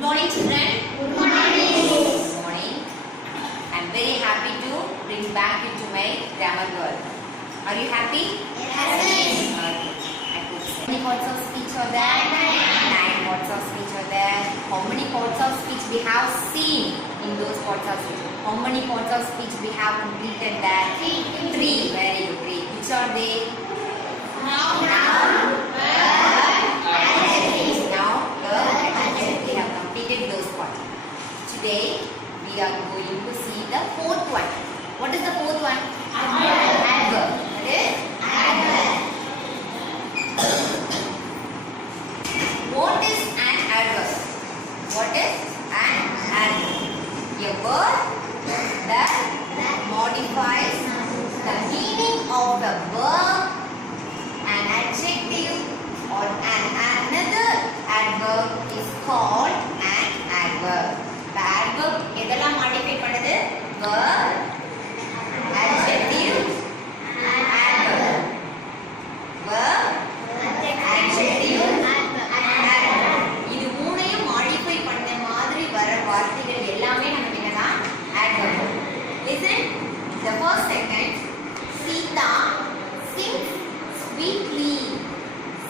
Good morning, children. Good morning. Good morning. I'm very happy to bring back you to my grammar world. Are you happy? Yes. Okay. I could say. How many parts of speech are there? 9 parts of speech are there. How many parts of speech we have seen in those parts of speech? How many parts of speech we have completed there? 3. Very good. 3. Which are they? Noun, We have completed those parts. Today we are going to see the 4th one. What is the 4th one? Adverb. That is adverb. What is an adverb? What is an adverb? A word that modifies the meaning of the verb, an adjective or another adverb is called an adverb. The adverb எதெல்லாம் modify பண்ணுது? Verb, adjective, adverb. Verb, adjective, adverb. இது மூணையும் modify பண்ண மாதிரி வர வார்த்தைகள் எல்லாமே நமக்கு என்னதான்? Adverb. Listen, the first sentence. Sita sings sweetly.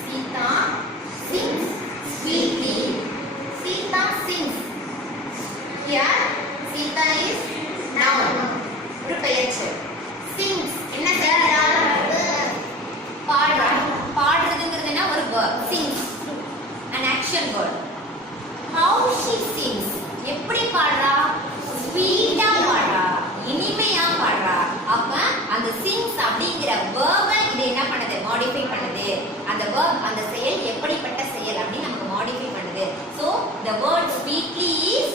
Sita sings sweetly. Sita sings. Here, Sita is noun. ஒரு பெயர்ச்சொல். Sings. என்ன செய்யறா? பாடுறா. பாடுறதுங்கிறது என்ன? ஒரு verb. Sings. An action word. How she sings. எப்படி பாடுறா? ஸ்வீட்டா பாடுறா. இனிமையா பாடுறா. அப்ப அந்த sings அப்படிங்கிற verb இது என்ன பண்ணுது? modify பண்ணுது. அந்த verb அந்த செயல் எப்படிப்பட்ட செயல் அப்படி நமக்கு modify பண்ணுது. So the word sweetly is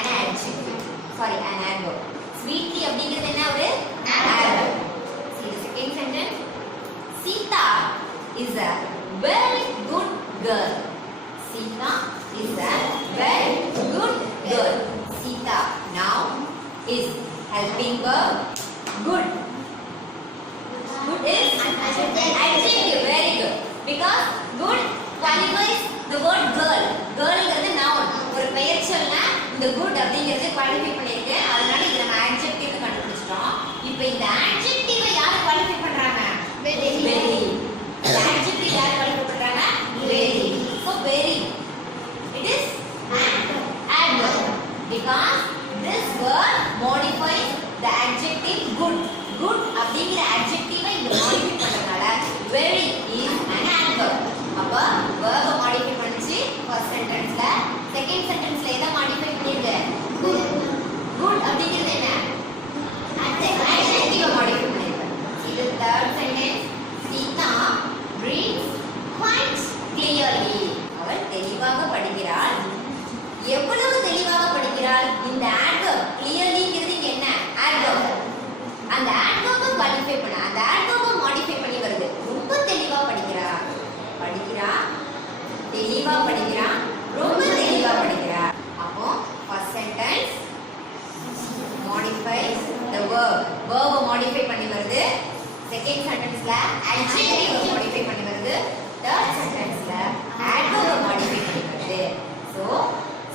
an adjective. Sorry, an adverb. Sweetly அப்படிங்கிறது என்ன? ஒரு adverb. See the second sentence. Sita is a very good girl. Sita is a very good girl. Sita now is helping verb. Good. Good is adjective. Very good. Because good qualifies the word girl. Girl is noun. ஒரு பெயர்ச்சொல்னா இந்த good அப்படிங்கிறது குவாலிஃபை பண்ணிருக்கு. அதனால இது நம்ம adjective கண்டுபிடிச்சிட்டோம். இப்போ இந்த adjective யார் குவாலிஃபை பண்றாங்க? Very. இந்த adjective யார் குவாலிஃபை பண்றாங்க? Very. So very. It is an adverb. Because this word modifies the adjective good. Good அப்படிங்கிற adjective இங்க modify பண்றனால very is an adverb. அப்ப verb modify பண்ணிச்சு first sentenceல. second sentenceல எதை modify பண்ணிருக்கு? Good. Good அப்படிங்கிறது என்ன? adjective modify பண்ணிருக்கு. இது third sentence. Sita reads quite clearly. அவள் தெளிவாக படிக்கிறாள். எவ்வளவு தெளிவாக படிக்கிறாள்? இந்த adverb clearlyங்கிறது இங்க என்ன? adverb. அந்த adverb குவாலிஃபை பண்ண அந்த adverb modify பண்ணி வருது. ரொம்ப தெளிவா படிக்கிறா. படிக்கிறா. தெளிவா படிக்கிறா. ரொம்ப தெளிவா படிக்கிறா. அப்போ first sentence modifies the verb. Verb modify பண்ணி வருது. second sentenceல adjective modify பண்ணி வருது. third sentenceல adverb modify பண்ணி வருது. So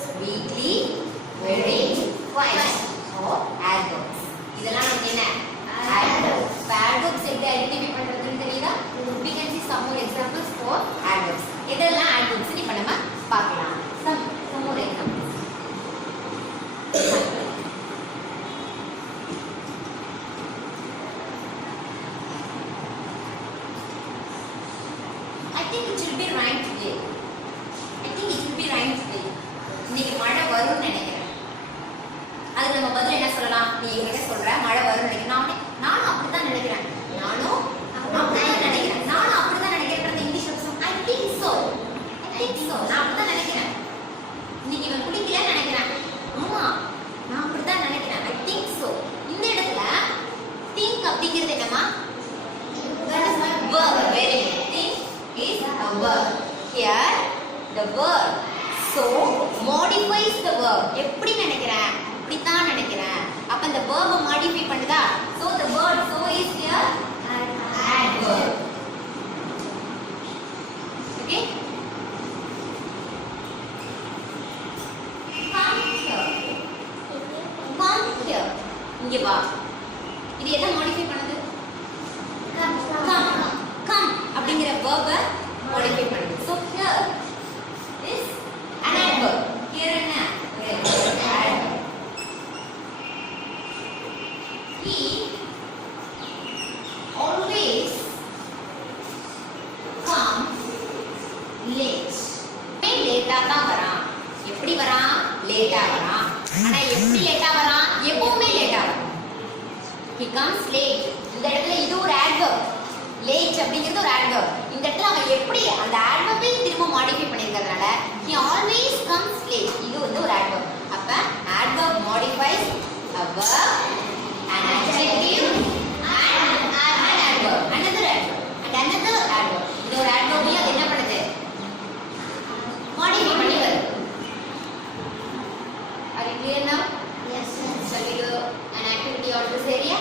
sweetly, very, quite. So adverbs. இதெல்லாம் நமக்கு என்ன? Adverbs. Adverbs எப்படி ஐடென்டிஃபை பண்றதுன்னு தெரியுதா? We can see some more examples for adverbs. இதெல்லாம் adverbs இப்ப நம்ம பார்க்கலாம். Some more examples. I think it should be rain today. இன்னைக்கு மழை வரும்னு நினைக்கிறேன். அது நம்ம பதில் என்ன சொல்லலாம்? நீ என்ன சொல்ற? மழை வரும்னு நினைக்கிறேன். நானும் அப்படிதான் நினைக்கிறேன். நானும் அப்படிதான் நினைக்கிறேன். English I think so. நான் அப்படிதான் நினைக்கிறேன். இன்னைக்கு இவன் குடிக்கலன்னு நினைக்கிறேன். ஆமா, நான் அப்படிதான் நினைக்கிறேன். I think so. இந்த இடத்துல think அப்படிங்கிறது என்னமா? Verb. Very good. Think is a verb. Here the verb so modifies the verb. எப்படி நினைக்கிறேன்? இப்படிதான் நினைக்கிறேன். அப்ப இந்த verb modify பண்ணுதா? So the word so is here adverb. Okay? இங்க வா. இது எதை மாடிஃபை பண்ணுது? கம் அப்படிங்கிற verb-அ modify பண்ணுது. So here is an adverb. Here என்ன? Adverb. He always come late. லேட்டா தான் வரான். எப்படி வரான்? லேட்டா வரான். ஆனா எப்படி லேட்டா வரான்? எப்பவுமே லேட்டா வரான். He comes late. இந்த இடத்துல இது ஒரு adverb. Late அப்படிங்கிறது ஒரு adverb. இந்த இடத்துல அவன் எப்படி அந்த adverb-ஐ திரும்ப modify பண்ணிருக்கிறதுனால he always comes late. இது வந்து ஒரு adverb. அப்ப adverb modifies a verb, an adjective and an adverb. Another adverb. And another adverb. இது ஒரு adverb-ஐ அது என்ன பண்ணுது? modify பண்ணி வருது. Are you clear now? Yes, sir. Shall we do an activity on this area?